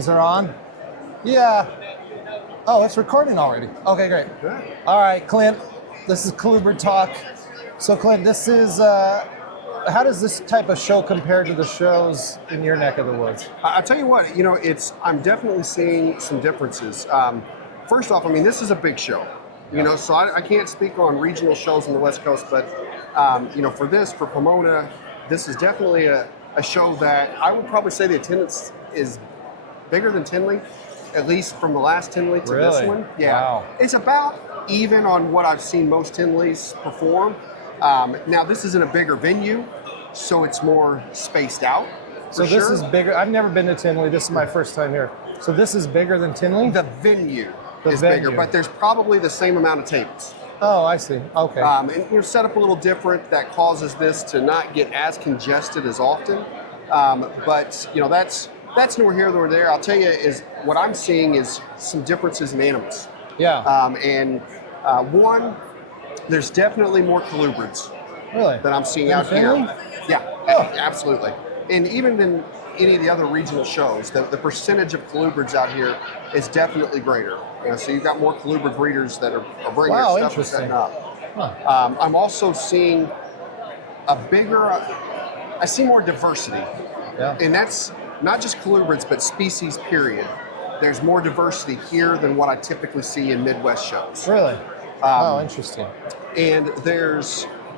things are on. Yeah. Oh, it's recording already. Okay, great. Yeah. All right, Clint, this is Colubrid Talk. So, Clint, this is, how does this type of show compare to the shows in your neck of the woods? I'll tell you what, you know, I'm definitely seeing some differences. First off, I mean, this is a big show, you know, so I can't speak on regional shows on the West Coast, but, you know, for Pomona, this is definitely a show that I would probably say the attendance is bigger than Tinley, at least from the last Tinley to this one. Yeah. Wow. It's about even on what I've seen most Tinleys perform. Now, this is in a bigger venue, so it's more spaced out. So this is bigger. I've never been to Tinley. This is my first time here. So this is bigger than Tinley? The venue is bigger, but there's probably the same amount of tables. Oh, I see. Okay. And you're set up a little different. That causes this to not get as congested as often. But you know, that's nor here nor there. I'll tell you, is what I'm seeing is some differences in animals. Yeah. One, there's definitely more colubrids. Really? That I'm seeing In out Tinley? here. Yeah, absolutely. And even in any of the other regional shows, the percentage of colubrids out here is definitely greater. You know, so you've got more colubrid breeders that are bringing their stuff and setting up. Huh. I'm also seeing I see more diversity. Yeah. And that's not just colubrids, but species, period. There's more diversity here than what I typically see in Midwest shows. Really? Oh, interesting. And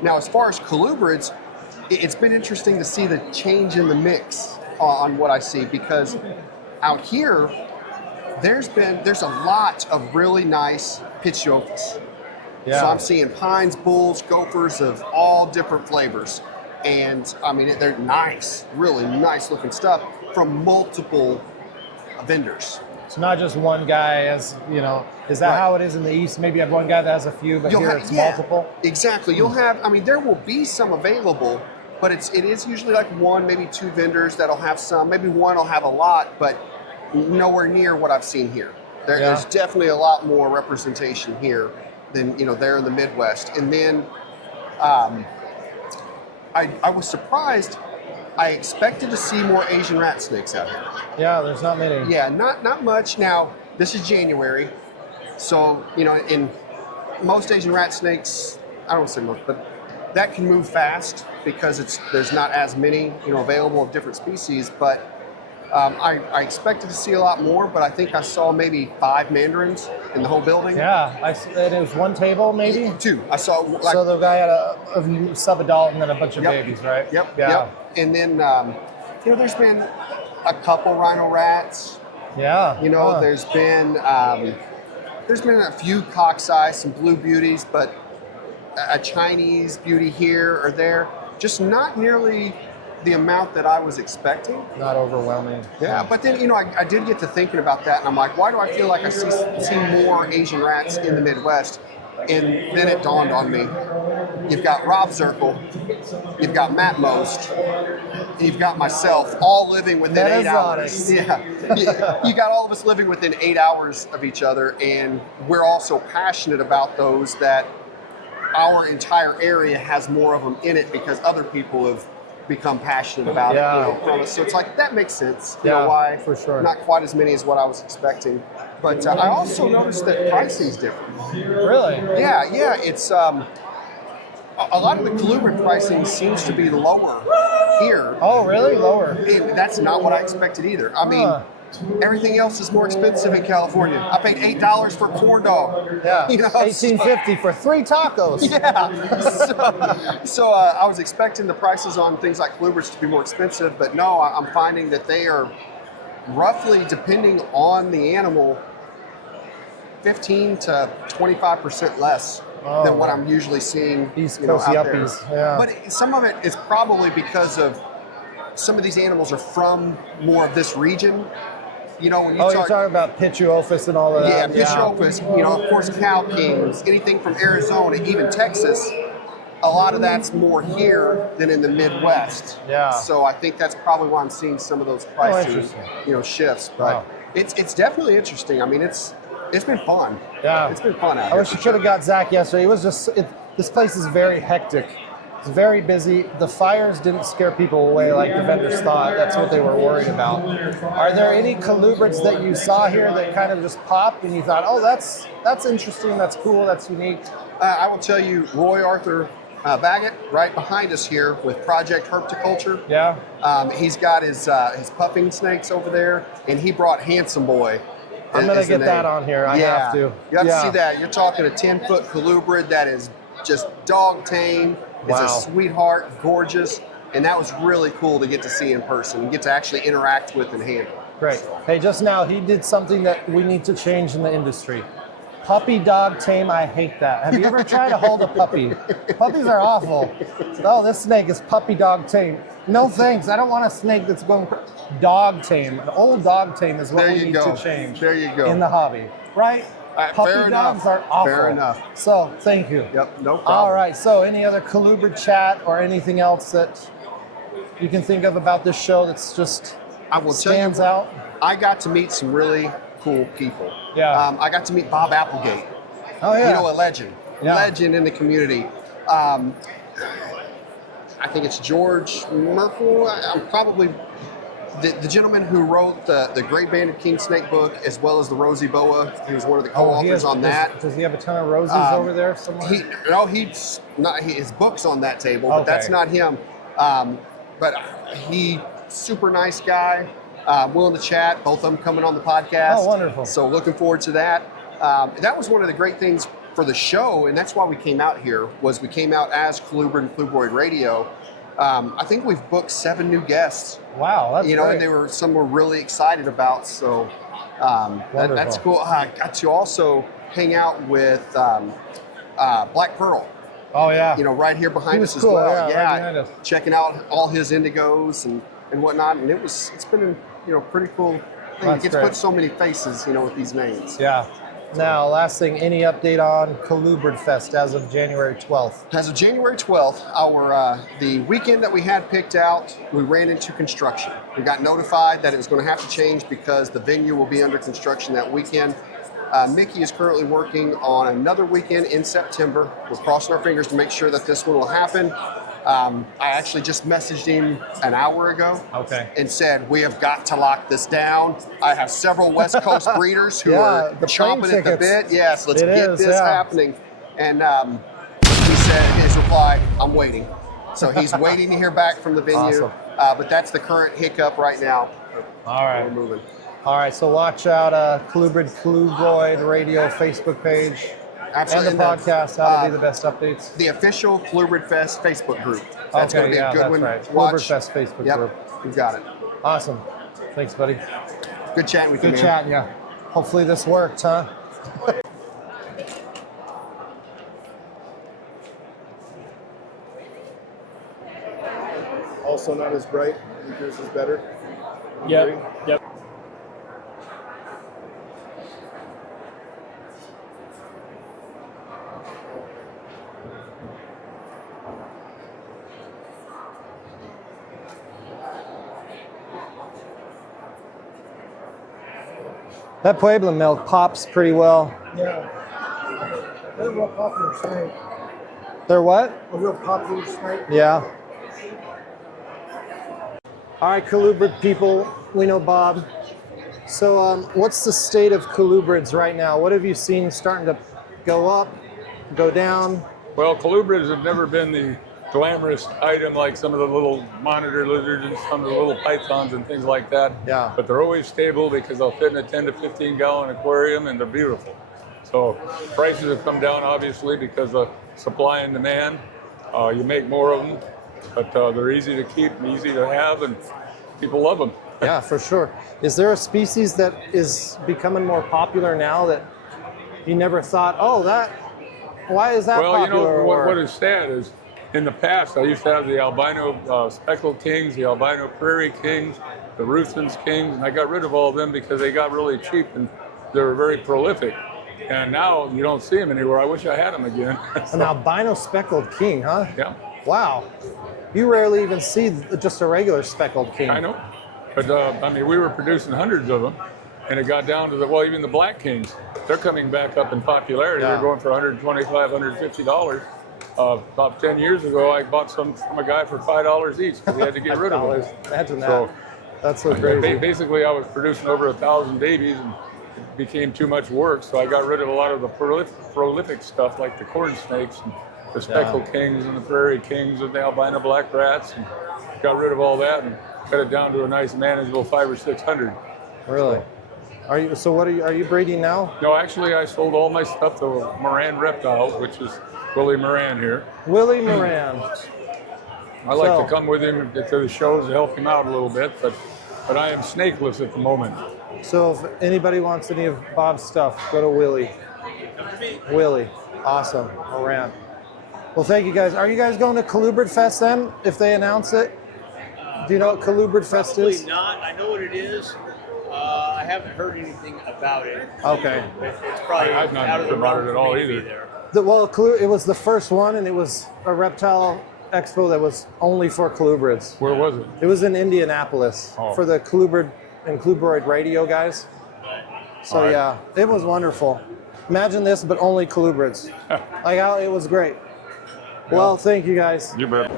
now as far as colubrids, it's been interesting to see the change in the mix on what I see, because out here, there's a lot of really nice Pitiophis. Yeah. So I'm seeing pines, bulls, gophers of all different flavors. And I mean, they're nice, really nice looking stuff from multiple vendors. It's not just one guy, as you know. Is that how it is in the East? Maybe you have one guy that has a few, but here it's multiple. Exactly. You'll have. I mean, there will be some available, but it is usually like one, maybe two vendors that'll have some. Maybe one will have a lot, but nowhere near what I've seen here. There's definitely a lot more representation here than there in the Midwest. And then I was surprised. I expected to see more Asian rat snakes out here. Yeah, there's not many. Yeah, not much. Now, this is January, so, in most Asian rat snakes, I don't want to say most, but that can move fast because there's not as many, available of different species, but I expected to see a lot more, but I think I saw maybe 5 mandarins in the whole building. Yeah, and it was one table, maybe? 2. I saw. So the guy had a sub-adult and then a bunch of babies, right? Yep. Yeah. Yep. And then, there's been a couple rhino rats. Yeah. There's been a few cockeyes, some blue beauties, but a Chinese beauty here or there. Just not nearly the amount that I was expecting. Not overwhelming. Yeah, but then, I did get to thinking about that, and I'm like, why do I feel like I see more Asian rats in the Midwest? And then it dawned on me. You've got Rob Zirkle, you've got Matt Most, you've got myself, all living within 8 hours. Yeah, you got all of us living within 8 hours of each other, and we're all so passionate about those that our entire area has more of them in it because other people have become passionate about it from us. So it's like, that makes sense. Why? For sure. Not quite as many as what I was expecting. But I also noticed that pricing's different. Really? Yeah. It's a lot of the colubrid pricing seems to be lower here. Oh, really? Lower? And that's not what I expected either. I mean, everything else is more expensive in California. I paid $8 for a corn dog. Yeah. $18.50 for 3 tacos. Yeah. So I was expecting the prices on things like colubrids to be more expensive, but no, I'm finding that they are roughly, depending on the animal, 15 to 25% less than what I'm usually seeing East Coast out yuppies. there. Yeah. But some of it is probably because of some of these animals are from more of this region. When you're talking about Pitiophis and all of that. Yeah, Pitiophis, of course, cow kings, anything from Arizona, even Texas, a lot of that's more here than in the Midwest. Yeah. So I think that's probably why I'm seeing some of those pricing, shifts. But it's definitely interesting. I mean, it's been fun. Yeah. It's been fun out here. I wish you could have got Zach yesterday. It was just, this place is very hectic. It's very busy. The fires didn't scare people away like the vendors thought. That's what they were worried about. Are there any colubrids that you saw here that kind of just popped and you thought, oh, that's interesting, that's cool, that's unique? I will tell you, Roy Arthur Baggett, right behind us here with Project Herpticulture. Yeah. He's got his puffing snakes over there, and he brought Handsome Boy. I'm going to get that on here. I have to. You have to see that. You're talking a 10-foot colubrid that is just dog tame. It's Wow. a sweetheart, gorgeous, and that was really cool to get to see in person and get to actually interact with and handle. Great. Hey, just now he did something that we need to change in the industry. Puppy dog tame, I hate that. Have you ever tried to hold a puppy? Puppies are awful. Oh, this snake is puppy dog tame. No thanks, I don't want a snake that's going dog tame. An old dog tame is what we need to change. There you go. In the hobby, right? Puppy fair dogs enough. are awful. Fair enough. So, thank you. Yep, no problem. All right, so any other colubrid chat or anything else that you can think of about this show that's just I will stands tell you, out? I got to meet some really cool people. Yeah. I got to meet Bob Applegate. Oh, yeah. You know, a legend. Yeah. Legend in the community. I think it's George Merkel. I'm probably the gentleman who wrote the Great Banded King Snake book, as well as the Rosy Boa. He was one of the co-authors on that. Does he have a ton of roses over there somewhere? He's not. His book's on that table, but that's not him. But he, super nice guy, willing to chat. Both of them coming on the podcast. Oh, wonderful! So looking forward to that. That was one of the great things for the show, and that's why we came out here. Was we came out as Colubrid and Colubroid Radio. I think we've booked 7 new guests. Wow, that's great. And some we're really excited about. So that's cool. I got to also hang out with Black Pearl. Oh yeah. You know, right here behind us as cool, well. yeah, right behind us. Checking out all his indigos and whatnot, and it's been a pretty cool thing. That's You get to great. put so many faces, with these names. Yeah. Now, last thing, any update on ColubridFest as of January 12th? As of January 12th, the weekend that we had picked out, we ran into construction. We got notified that it was going to have to change because the venue will be under construction that weekend. Mickey is currently working on another weekend in September. We're crossing our fingers to make sure that this one will happen. I actually just messaged him an hour ago and said, we have got to lock this down. I have several West Coast breeders who are chomping at the bit. Yes, let's get this happening. And he said, his reply, I'm waiting. So he's waiting to hear back from the venue. Awesome. But that's the current hiccup right now. All right. We're moving. All right, so watch out Colubrid, Colubroid Radio Facebook page. Absolutely. And the podcast, how to be the best updates. The official ColubridFest Facebook group. That's going to be a good one right. to watch. ColubridFest Facebook group. You've got it. Awesome. Thanks, buddy. Good chatting with you, man. Good chatting, yeah. Hopefully this worked, huh? Also not as bright. I think yours is better. Yep. That Pueblo milk pops pretty well. Yeah. They're a real popular snake. They're what? A real popular snake. Yeah. All right, colubrid people, we know Bob. So what's the state of colubrids right now? What have you seen starting to go up, go down? Well, colubrids have never been the glamorous item like some of the little monitor lizards and some of the little pythons and things like that. Yeah. But they're always stable because they'll fit in a 10 to 15 gallon aquarium and they're beautiful. So prices have come down obviously because of supply and demand. You make more of them, but they're easy to keep and easy to have and people love them. Yeah, for sure. Is there a species that is becoming more popular now that you never thought, oh, why is that popular? Well, what is sad is in the past, I used to have the albino speckled kings, the albino prairie kings, the Ruthven's kings, and I got rid of all of them because they got really cheap and they were very prolific. And now you don't see them anywhere. I wish I had them again. An albino speckled king, huh? Yeah. Wow. You rarely even see just a regular speckled king. I know. But we were producing hundreds of them, and it got down to even the black kings. They're coming back up in popularity. Yeah. They're going for $125, $150. About 10 years ago, I bought some from a guy for $5 each because he had to get rid of them. Imagine that. So, That's so crazy. Basically, I was producing over 1,000 babies, and it became too much work, so I got rid of a lot of the prolific stuff like the corn snakes and the speckled kings and the prairie kings and the albino black rats, and got rid of all that and cut it down to a nice manageable 500 or 600. Really? Are you? So what are you breeding now? No, actually, I sold all my stuff to Moran Reptiles, which is Willie Moran here. Willie Moran. I like to come with him to the shows to help him out a little bit, but I am snakeless at the moment. So if anybody wants any of Bob's stuff, go to Willie. Willie. Awesome. Moran. Well, thank you guys. Are you guys going to ColubridFest then, if they announce it? Do you know what ColubridFest is? Probably not. I know what it is. I haven't heard anything about it. Okay. It's probably I've not out of the heard about realm it at for all me to be either. there. It was the first one, and it was a reptile expo that was only for colubrids. Where was it? It was in Indianapolis Oh. for the Colubrid and Colubrid radio guys. So All right. yeah, it was wonderful. Imagine this, but only colubrids. Like how it was great. Well, thank you guys. You bet.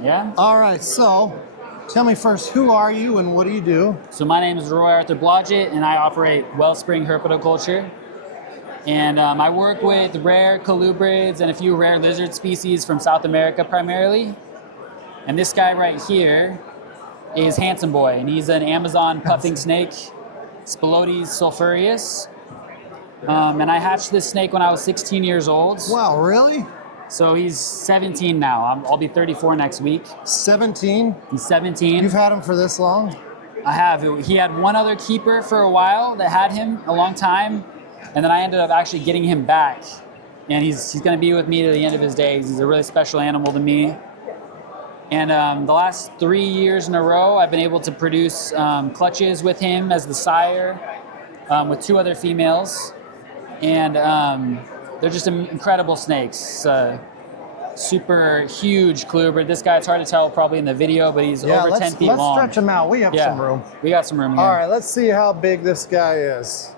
Yeah. All right, so tell me first, who are you and what do you do? So my name is Roy Arthur Blodgett, and I operate Wellspring Herpetoculture. And I work with rare colubrids and a few rare lizard species from South America primarily. And this guy right here is Handsome Boy, and he's an Amazon puffing snake, Spilotes sulphureus. And I hatched this snake when I was 16 years old. Wow, really? So he's 17 now. I'll be 34 next week. 17? He's 17. You've had him for this long? I have. He had one other keeper for a while that had him a long time, and then I ended up actually getting him back. And he's going to be with me to the end of his days. He's a really special animal to me. And the last 3 years in a row, I've been able to produce clutches with him as the sire, with 2 other females. And they're just incredible snakes. Super huge colubrid. This guy, it's hard to tell probably in the video, but he's over 10 feet let's long. stretch him out. We have some room. We got some room here. All right, let's see how big this guy is.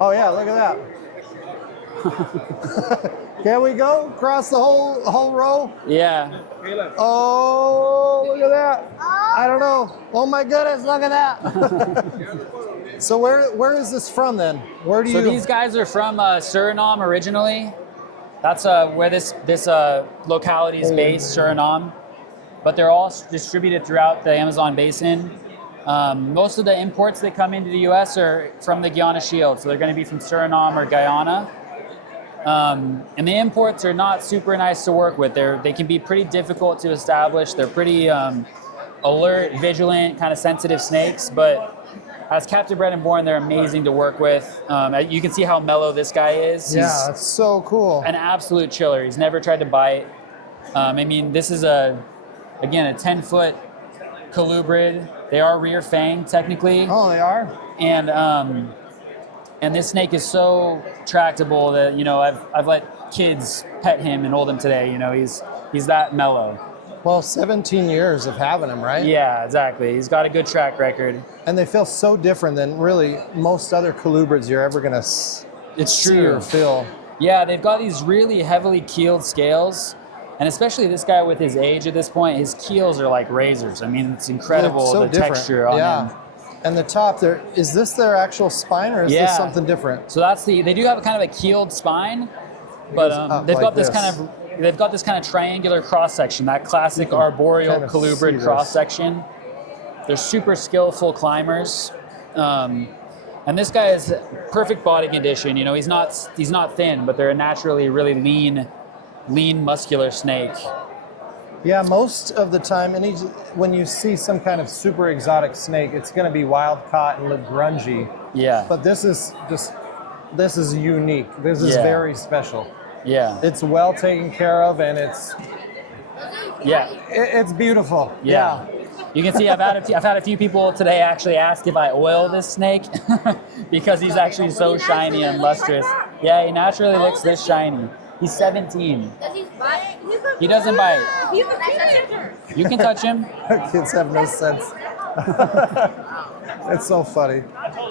Oh yeah, look at that. Can we go across the whole row? Yeah. Oh, look at that. I don't know. Oh my goodness, look at that. So where is this from then? Where do So you? these guys are from Suriname originally. That's where this locality is based, Suriname. But they're all distributed throughout the Amazon basin. Most of the imports that come into the U.S. are from the Guyana Shield, so they're going to be from Suriname or Guyana. And the imports are not super nice to work with. They can be pretty difficult to establish. They're pretty alert, vigilant, kind of sensitive snakes, but as captive bred and born, they're amazing to work with. You can see how mellow this guy is. Yeah, He's that's so cool. an absolute chiller. He's never tried to bite. I mean, this is again, a 10-foot colubrid. They are rear fanged technically. Oh, they are? And this snake is so tractable that, I've let kids pet him and hold him today. He's that mellow. Well, 17 years of having him, right? Yeah, exactly. He's got a good track record. And they feel so different than really most other colubrids you're ever gonna It's see true. or feel. Yeah, they've got these really heavily keeled scales. And especially this guy with his age at this point, his keels are like razors. I mean, it's incredible, So the different. texture on him. And the top there, is this their actual spine or is this something different? So they do have kind of a keeled spine, but goes up they've like got this kind of triangular cross section, that classic arboreal kind of see colubrid this. cross section. They're super skillful climbers. And this guy is perfect body condition. He's not thin, but they're a naturally really lean muscular snake. Yeah, most of the time, when you see some kind of super exotic snake, it's going to be wild caught and look grungy. Yeah. But this is unique. This is Yeah. very special. Yeah. It's well taken care of, and it's beautiful. Yeah. You can see I've had a few people today actually ask if I oil this snake because he's actually so shiny and lustrous. Yeah, he naturally looks this shiny. He's 17. Does he bite? He doesn't bite. You can touch him. You can touch him. Kids have no sense. It's so funny.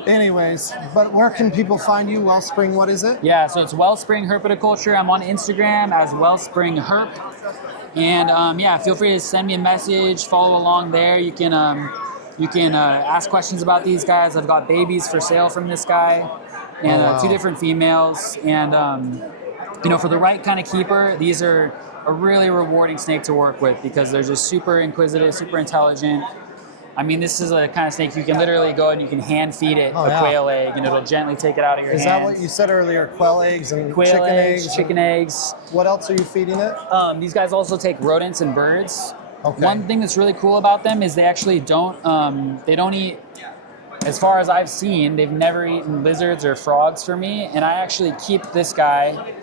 Anyways, but where can people find you? Wellspring, what is it? Yeah, so it's Wellspring Herpetoculture. I'm on Instagram as Wellspring Herp. And yeah, feel free to send me a message, follow along there. You can ask questions about these guys. I've got babies for sale from this guy, and Oh, wow. 2 different females. And you know, for the right kind of keeper, these are a really rewarding snake to work with because they're just super inquisitive, super intelligent. I mean, this is a kind of snake you can literally go and you can hand feed it Oh, a yeah. quail egg, and it'll gently take it out of your Is hands. that what you said earlier? Quail eggs and Quail chicken eggs, chicken eggs. What else are you feeding it? These guys also take rodents and birds. Okay. One thing that's really cool about them is they actually don't eat, as far as I've seen, they've never eaten lizards or frogs for me. And I actually keep this guy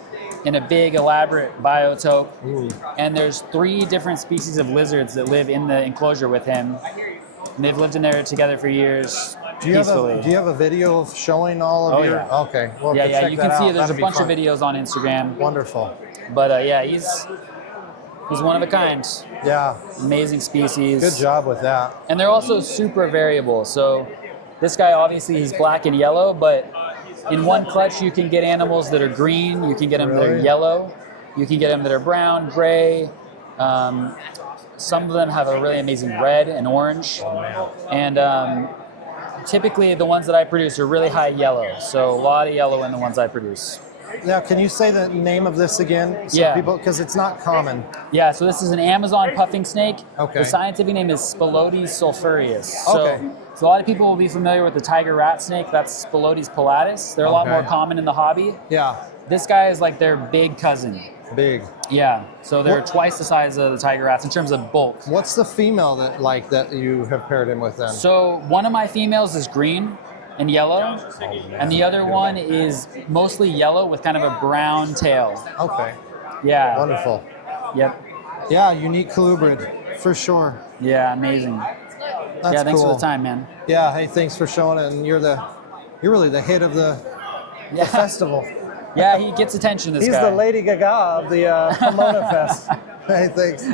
in a big elaborate biotope. And there's 3 different species of lizards that live in the enclosure with him. And they've lived in there together for years peacefully. Do you have a video of showing all of Oh, your? yeah. Okay. Well, Yeah, check you that can see out. there's That'd a be bunch fun. of videos on Instagram. Wonderful. But yeah, he's one of a kind. Yeah. Amazing species. Good job with that. And they're also super variable. So this guy, obviously, he's black and yellow, but in one clutch, you can get animals that are green. You can get them that are Really? yellow. You can get them that are brown, gray. Some of them have a really amazing red and orange. And typically, the ones that I produce are really high yellow. So a lot of yellow in the ones I produce. Now, can you say the name of this again? So Yeah. people, because it's not common. Yeah, so this is an Amazon puffing snake. Okay. The scientific name is Spilotes sulphureus. So, Okay. so a lot of people will be familiar with the tiger rat snake. That's Spilotes pilatus. They're a lot Okay. more common in the hobby. Yeah. This guy is like their big cousin. Big. Yeah, so they're What- twice the size of the tiger rats in terms of bulk. What's the female that you have paired him with then? So one of my females is green and yellow, and the other one is mostly yellow with kind of a brown tail. Okay. Yeah. Wonderful. Yep. Yeah, unique colubrid for sure. Yeah, amazing. That's yeah, thanks cool. for the time, man. Yeah. Hey, thanks for showing it. And you're really the hit of the Yeah. festival. Yeah, he gets attention, this He's guy. the Lady Gaga of the Pomona Fest. Hey, thanks.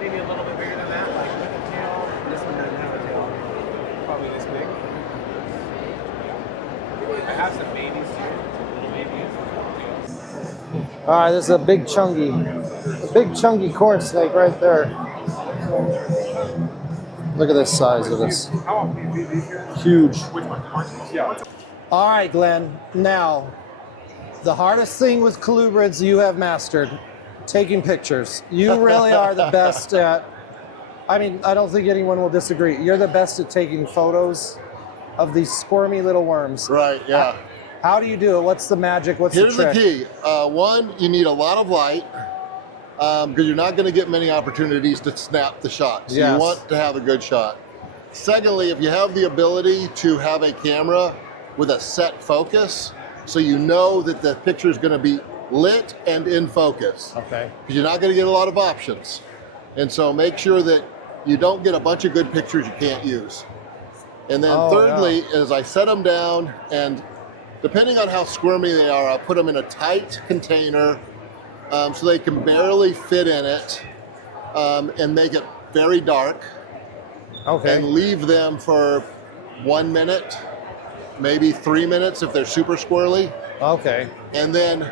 Maybe a little bit bigger than that, like with a tail. This one doesn't have a tail. Probably this big. I have some babies too, little babies. All right, this is a big chunky corn snake right there. Look at this size of this. Huge. All right, Glenn. Now, the hardest thing with colubrids you have mastered, taking pictures. You really are the best at, I mean, I don't think anyone will disagree. You're the best at taking photos of these squirmy little worms. Right, yeah. How do you do it? What's the magic? What's Here's the the trick? key. One, you need a lot of light because you're not going to get many opportunities to snap the shot. So Yes. you want to have a good shot. Secondly, if you have the ability to have a camera with a set focus, so you know that the picture is going to be lit and in focus. Okay. Because you're not going to get a lot of options. And so make sure that you don't get a bunch of good pictures you can't use. And then Oh, thirdly, is I set them down, and depending on how squirmy they are, I'll put them in a tight container so they can barely fit in it and make it very dark Okay. and leave them for 1 minute, maybe 3 minutes if they're super squirrely. Okay. And then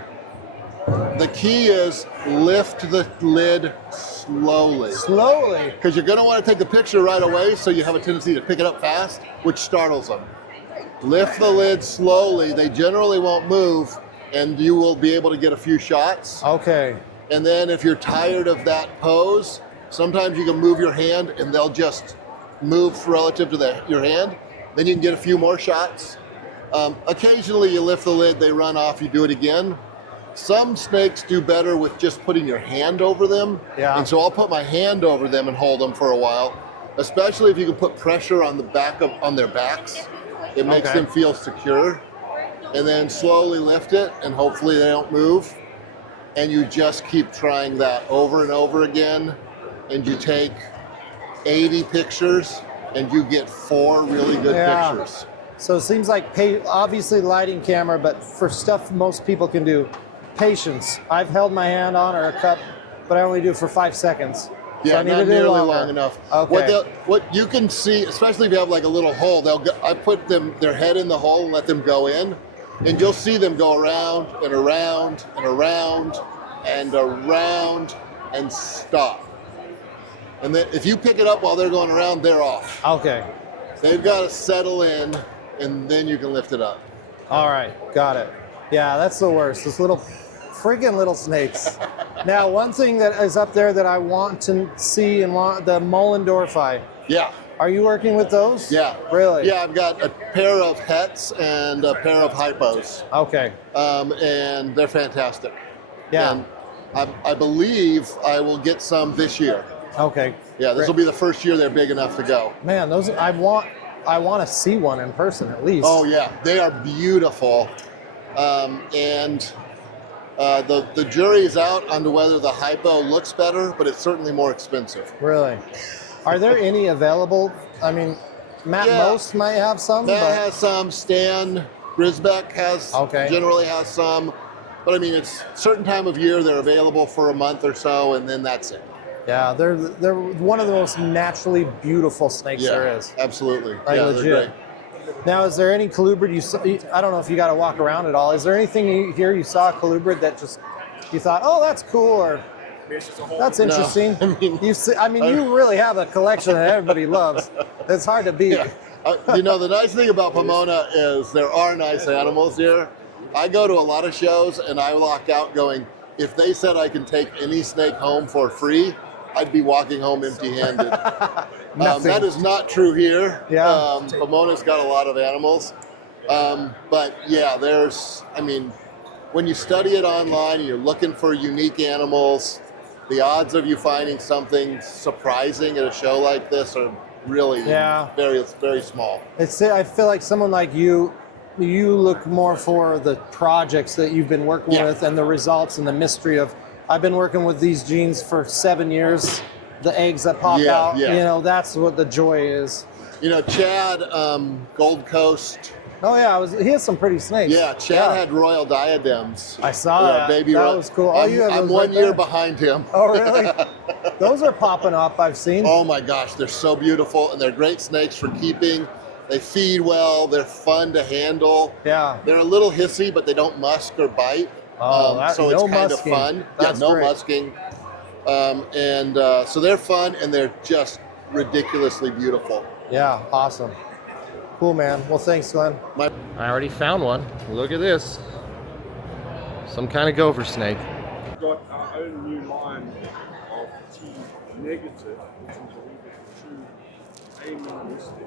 the key is lift the lid slowly. Slowly. Because you're going to want to take the picture right away, so you have a tendency to pick it up fast, which startles them. Lift the lid slowly. They generally won't move, and you will be able to get a few shots. Okay. And then if you're tired of that pose, sometimes you can move your hand, and they'll just move relative to your hand. Then you can get a few more shots. Occasionally you lift the lid, they run off, you do it again. Some snakes do better with just putting your hand over them. Yeah. And so I'll put my hand over them and hold them for a while, especially if you can put pressure on the back on their backs. It makes Okay. them feel secure. And then slowly lift it, and hopefully they don't move. And you just keep trying that over and over again and you take 80 pictures and you get 4 really good Yeah. pictures. So it seems like obviously lighting camera, but for stuff most people can do, patience. I've held my hand on or a cup, but I only do it for 5 seconds. Yeah, so I need not to do nearly longer. long enough. Okay. What you can see, especially if you have like a little hole, I put their head in the hole and let them go in, and you'll see them go around and around and around and around and stop. And then if you pick it up while they're going around, they're off. Okay. They've got to settle in, and then you can lift it up. All right. Got it. Yeah, that's the worst. Those little friggin' little snakes. Now, one thing that is up there that I want to see and want the Mollendorfi. Yeah. Are you working with those? Yeah. Really? Yeah, I've got a pair of hets and a pair of hypos. Okay. And they're fantastic. Yeah. And I believe I will get some this year. Okay. Yeah, this will be the first year they're big enough to go. Man, those I want to see one in person at least. Oh yeah, they are beautiful. And the jury is out on whether the hypo looks better, but it's certainly more expensive. Really? Are there any available? I mean, Matt Yeah. Most might have some. Matt but has some. Stan Grisbeck generally has some. But I mean, it's certain time of year they're available for a month or so, and then that's it. yeah, they're one of the most naturally beautiful snakes there is. Absolutely. Like yeah, legit. they're great. Now, is there any colubrid I don't know if you got to walk around at all. Is there anything here you saw a colubrid that just you thought, oh, that's cool, or that's interesting? No, I mean, you really have a collection that everybody loves. It's hard to beat. Yeah. The nice thing about Pomona is there are nice animals here. I go to a lot of shows and I walk out going, if they said I can take any snake home for free, I'd be walking home empty-handed. That is not true here. Yeah. Pomona's got a lot of animals. But yeah, when you study it online and you're looking for unique animals, the odds of you finding something surprising at a show like this are really very, very small. I feel like someone like you look more for the projects that you've been working with and the results and the mystery of, I've been working with these genes for 7 years, the eggs that pop out, that's what the joy is. Chad, Gold Coast. Oh yeah, he has some pretty snakes. Yeah, Chad had royal diadems. I saw that. Baby that was cool. I'm 1 year behind him. Oh really? Those are popping up, I've seen. Oh my gosh, they're so beautiful, and they're great snakes for keeping. They feed well, they're fun to handle. Yeah. They're a little hissy, but they don't musk or bite. So it's kind of fun. That's no great. musking. So they're fun, and they're just ridiculously beautiful. Yeah, awesome. Cool, man. Well, thanks, Glenn. I already found one. Look at this. Some kind of gopher snake. We've got our own new line of T negative, which we believe is the true aministic.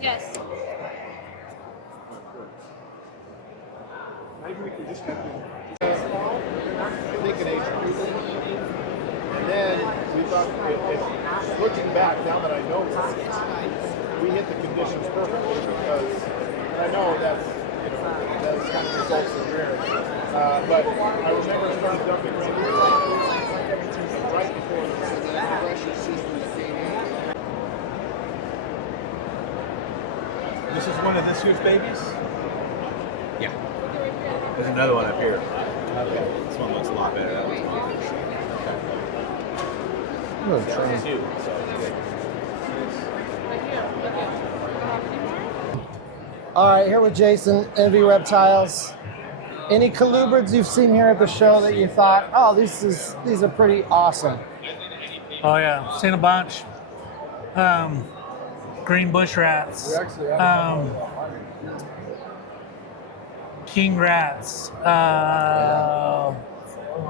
Yes. Maybe we can just have them. Thinking age. And then we thought, looking back, now that I know this, we hit the conditions perfectly because I know that's kind of results in rare. But I remember I started dumping right before the pressure system came in. This is one of this year's babies? Yeah. There's another one up here. Okay. This one looks a lot better. That one's two. All right, here with Jason, Envy Reptiles. Any colubrids you've seen here at the show that you thought, oh, these are pretty awesome? Oh yeah, seen a bunch. Green bush rats. King rats.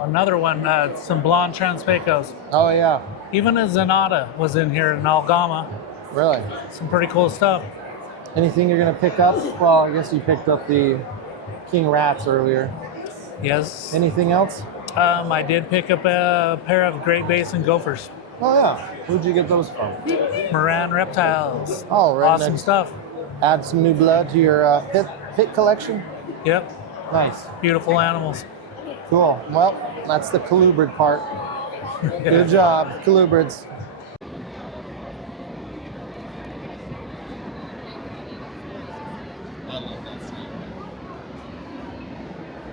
Another one, some blonde transpecos. Oh yeah. Even a Zenata was in here in Algama. Really? Some pretty cool stuff. Anything you're gonna pick up? Well, I guess you picked up the king rats earlier. Yes. Anything else? I did pick up a pair of Great Basin gophers. Oh yeah. Who'd you get those from? Moran Reptiles. Oh, right. Awesome stuff. Add some new blood to your pit. pit collection? Yep. Nice. Beautiful animals. Cool. Well, that's the colubrid part. Good job, colubrids.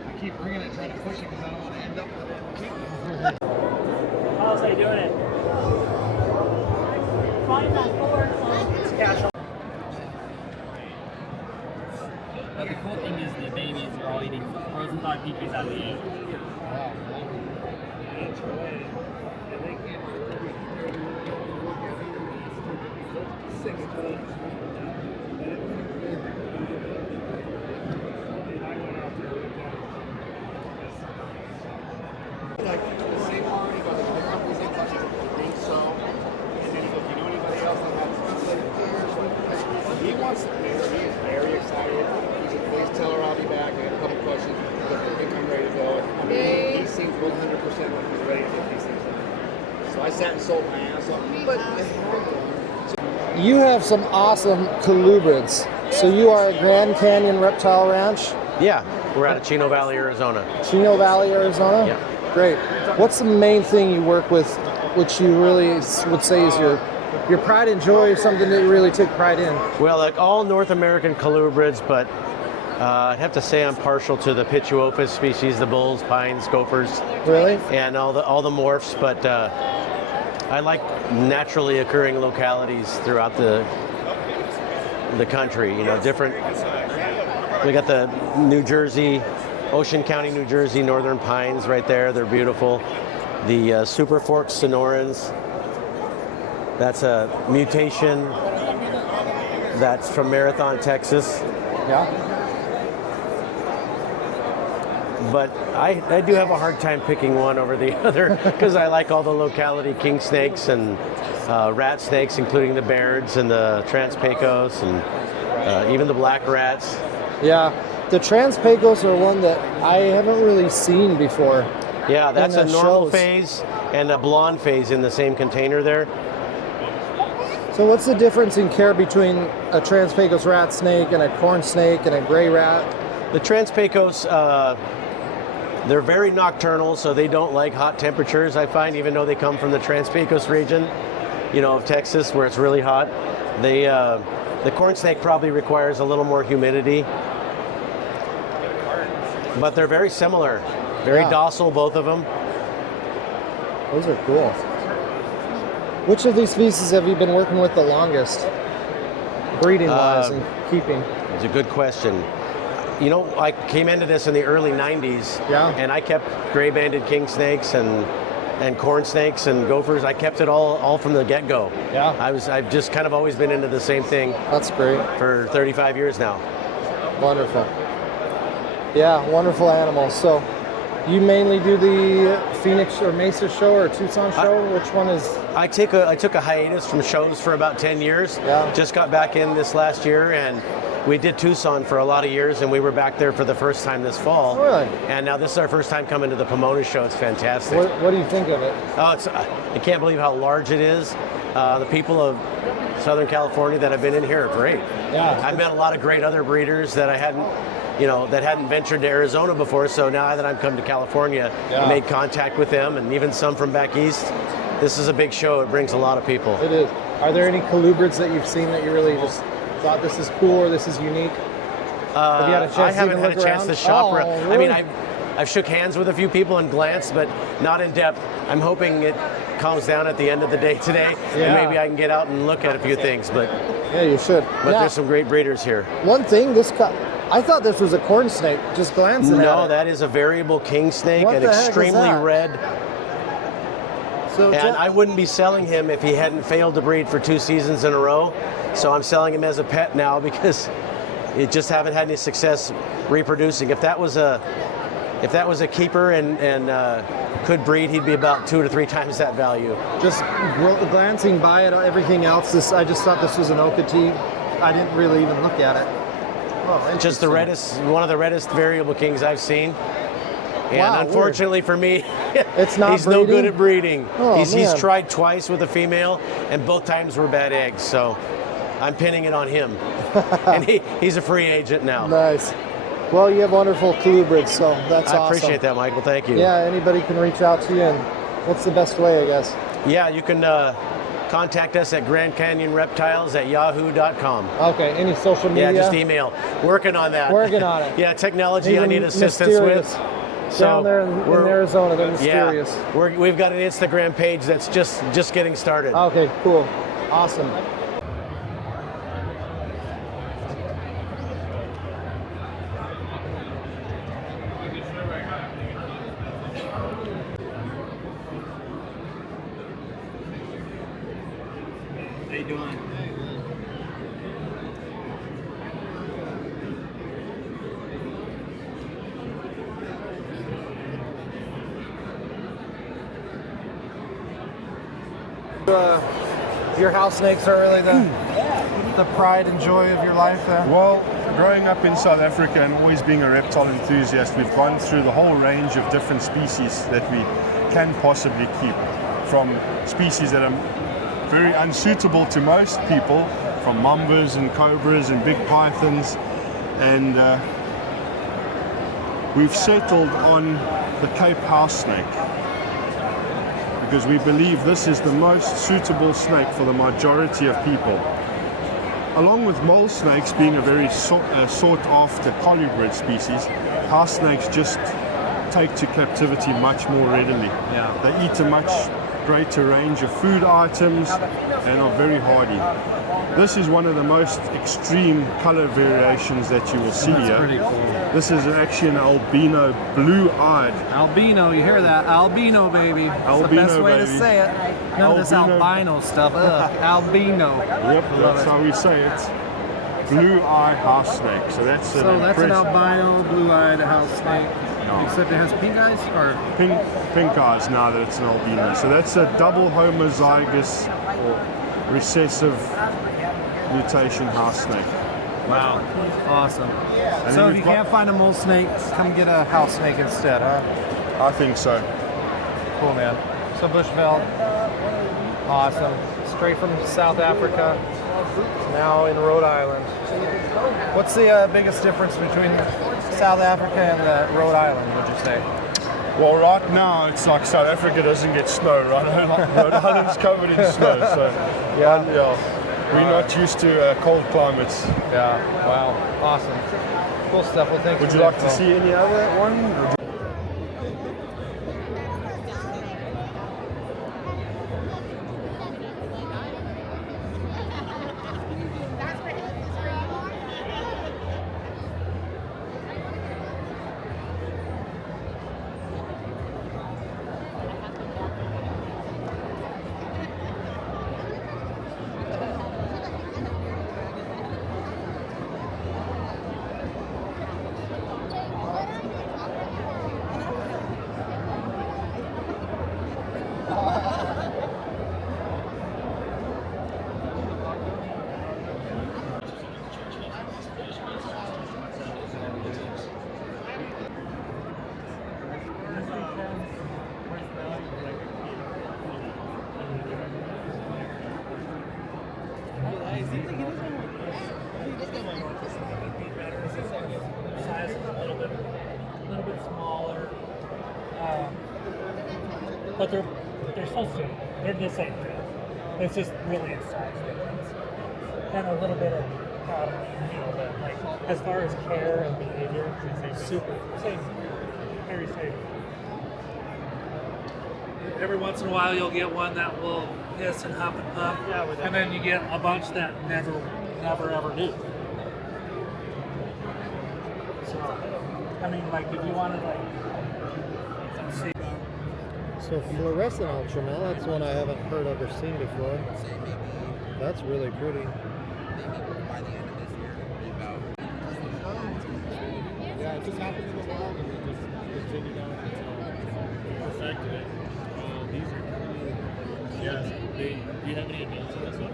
I keep bringing it, trying to push it because I don't want to end up with it. How's they doing it? But the cool thing is the babies are all eating frozen thawed peaches out of the egg. Like the same one, he goes, the company's in touch, I think so. And then he goes, you know anybody else that has translated pairs? He wants to pair, he is very excited. He said, please tell her I'll be back. I got a couple questions, but I think I'm ready to go. I mean, he seems 100% like he's ready to get these things done. So I sat and sold my ass off, but You have some awesome colubrids. So you are a Grand Canyon Reptile Ranch? Yeah, we're out of Chino Valley, Arizona. Chino Valley, Arizona? Yeah. Great. What's the main thing you work with, which you really would say is your pride and joy, something that you really take pride in? Well, like all North American colubrids, but I'd have to say I'm partial to the Pituophis species, the bulls, pines, gophers. Really? And all the morphs, but I like naturally occurring localities throughout the country. You know, different. We got the New Jersey, Ocean County, New Jersey, northern pines right there. They're beautiful. The Super Fork Sonorans. That's a mutation that's from Marathon, Texas. Yeah. But I do have a hard time picking one over the other because I like all the locality king snakes and rat snakes, including the Bairds and the Trans-Pecos and even the black rats. Yeah, the Trans-Pecos are one that I haven't really seen before. Yeah, that's a normal shows. phase and a blonde phase in the same container there. So what's the difference in care between a Trans-Pecos rat snake and a corn snake and a gray rat? The Trans-Pecos, they're very nocturnal, so they don't like hot temperatures, I find, even though they come from the Trans-Pecos region, you know, of Texas, where it's really hot. The corn snake probably requires a little more humidity. But they're very similar, very docile, both of them. Those are cool. Which of these species have you been working with the longest, breeding-wise and keeping? It's a good question. You know, I came into this in the early 90s, and I kept gray-banded king snakes and corn snakes and gophers. I kept it all from the get-go. Yeah. I've just kind of always been into the same thing. That's great. For 35 years now. Wonderful. Yeah, wonderful animals. So you mainly do the Phoenix or Mesa show or Tucson show? Which one is? I took a hiatus from shows for about 10 years. Yeah. Just got back in this last year, and we did Tucson for a lot of years, and we were back there for the first time this fall. Oh, really? And now this is our first time coming to the Pomona show. It's fantastic. What do you think of it? Oh, I can't believe how large it is. The people of Southern California that have been in here are great. Yeah. I've met a lot of great other breeders that I hadn't ventured to Arizona before. So now that I've come to California, I made contact with them, and even some from back east. This is a big show. It brings a lot of people. It is. Are there any colubrids that you've seen that you really just thought this is cool or this is unique? Have you had a chance I haven't to had a look chance around? to shop. Really? I mean, I've shook hands with a few people and glanced, but not in depth. I'm hoping it calms down at the end of the day today, and maybe I can get out and look at a few things. But yeah, you should. But there's some great breeders here. One thing, I thought this was a corn snake. Just glancing at it. No, that is a variable king snake, What an the heck is extremely that? red. So And I wouldn't be selling him if he hadn't failed to breed for 2 seasons in a row. So I'm selling him as a pet now because it just haven't had any success reproducing. If that was a keeper and could breed, he'd be about 2 to 3 times that value. Just glancing by at everything else, I just thought this was an Okatee. I didn't really even look at it. Oh, Just the reddest, one of the reddest variable kings I've seen. And Wow, unfortunately for me, it's not he's no good breeding? at breeding. Oh, He's man. tried twice with a female, and both times were bad eggs. So I'm pinning it on him. And he's a free agent now. Nice. Well, you have wonderful colubrids, so that's awesome. I appreciate that, Michael. Thank you. Yeah, anybody can reach out to you. And what's the best way, I guess? Yeah, you can contact us at grandcanyonreptiles@yahoo.com. Okay, any social media? Yeah, just email. Working on that. Working on it. Yeah, technology I need assistance mysterious. with. Down there in Arizona, they're mysterious. Yeah, we've got an Instagram page that's just getting started. Okay, cool. Awesome. How you doing? Your house snakes are really the pride and joy of your life? Well, growing up in South Africa and always being a reptile enthusiast, we've gone through the whole range of different species that we can possibly keep. From species that are very unsuitable to most people, from mambas and cobras and big pythons, and we've settled on the Cape house snake, because we believe this is the most suitable snake for the majority of people. Along with mole snakes being a very sought after colubrid species, house snakes just take to captivity much more readily. Yeah. They eat a much greater range of food items and are very hardy. This is one of the most extreme color variations that you will see here. Pretty cool. This is actually an albino blue-eyed. Albino, you hear that? Albino, baby. That's the best way to say it. None of this albino stuff. Ugh, albino. Yep, that's how we say it. Blue-eye house snake. So that's an albino, blue-eyed house snake. Except it has pink eyes, or pink eyes now that it's an albino. So that's a double homozygous or recessive mutation house snake. Wow, awesome. So if you can't find a mole snake, come get a house snake instead, huh? I think so. Cool, man. So Bushveld, awesome. Straight from South Africa, now in Rhode Island. What's the biggest difference between South Africa and Rhode Island, would you say? Well, right now it's like South Africa doesn't get snow, right? Rhode Island's covered in snow, so yeah. We're not used to cold climates. Yeah, wow, awesome. Cool stuff. Well, thank you. Would you like to see any other one? But they're so soon. They're the same thing. It's just really a size difference. And a little bit of but like as far as care and behavior, super safe. Very safe. Every once in a while you'll get one that will hiss and huff and puff. And then you get a bunch that never ever do. So I mean, like if you wanted let's see. So fluorescent ultramel, that's one I haven't heard of or seen before. That's really pretty. Yeah, it just happened in the wild and it just continued on perfected it. These are cool. Yeah, do you have any advanced on this one?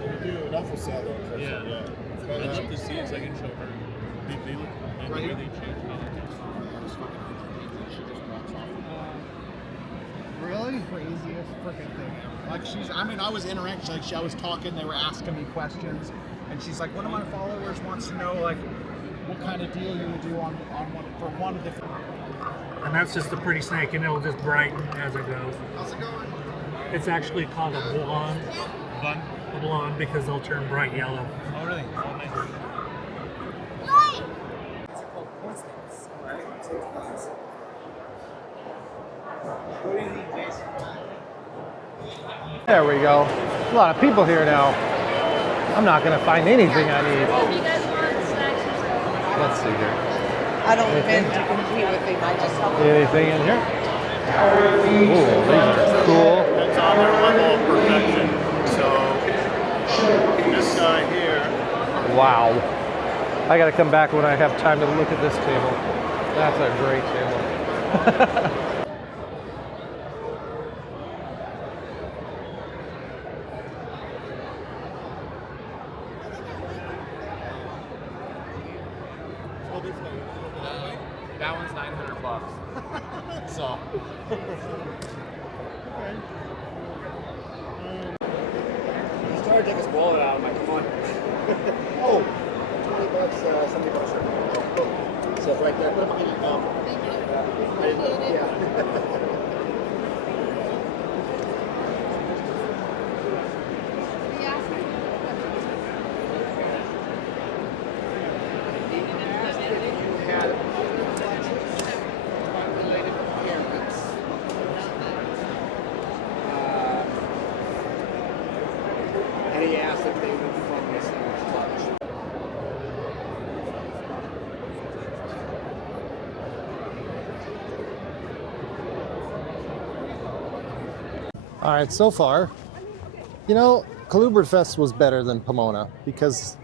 We do an alpha cell. Yeah. I'd love to see it so I can show her. They look, and the way they change colors. Really? Crazy. this freaking thing. Like I was interacting. Like I was talking. They were asking me questions, and she's like, "One of my followers wants to know like what kind of deal you would do on one for one of the." And that's just a pretty snake, and it'll just brighten as it goes. How's it going? It's actually called a blonde. A blonde because they'll turn bright yellow. Oh, really? Oh, nice. There we go. A lot of people here now. I'm not gonna find anything I need. Let's see here. I don't intend to compete with him. I just help him. Anything in here? Ooh, these are cool. It's on their level of perfection. So this guy here. Wow. I gotta come back when I have time to look at this table. That's a great table. That one's $900. So. He's trying to take his wallet out. I'm like, come on. Oh, $20, $70 shirt. So right there, put it behind you. Yeah. And he asked if they were from this clutch. All right, so far, you know, ColubridFest was better than Pomona because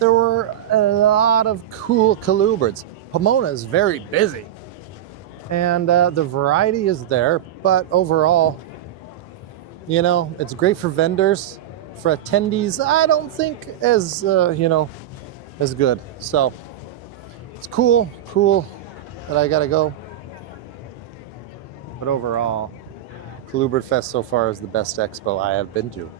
there were a lot of cool colubrids. Pomona is very busy, and the variety is there, but overall, you know, it's great for vendors. For attendees, I don't think as, you know, as good. So it's cool that I gotta go. But overall, ColubridFest so far is the best expo I have been to.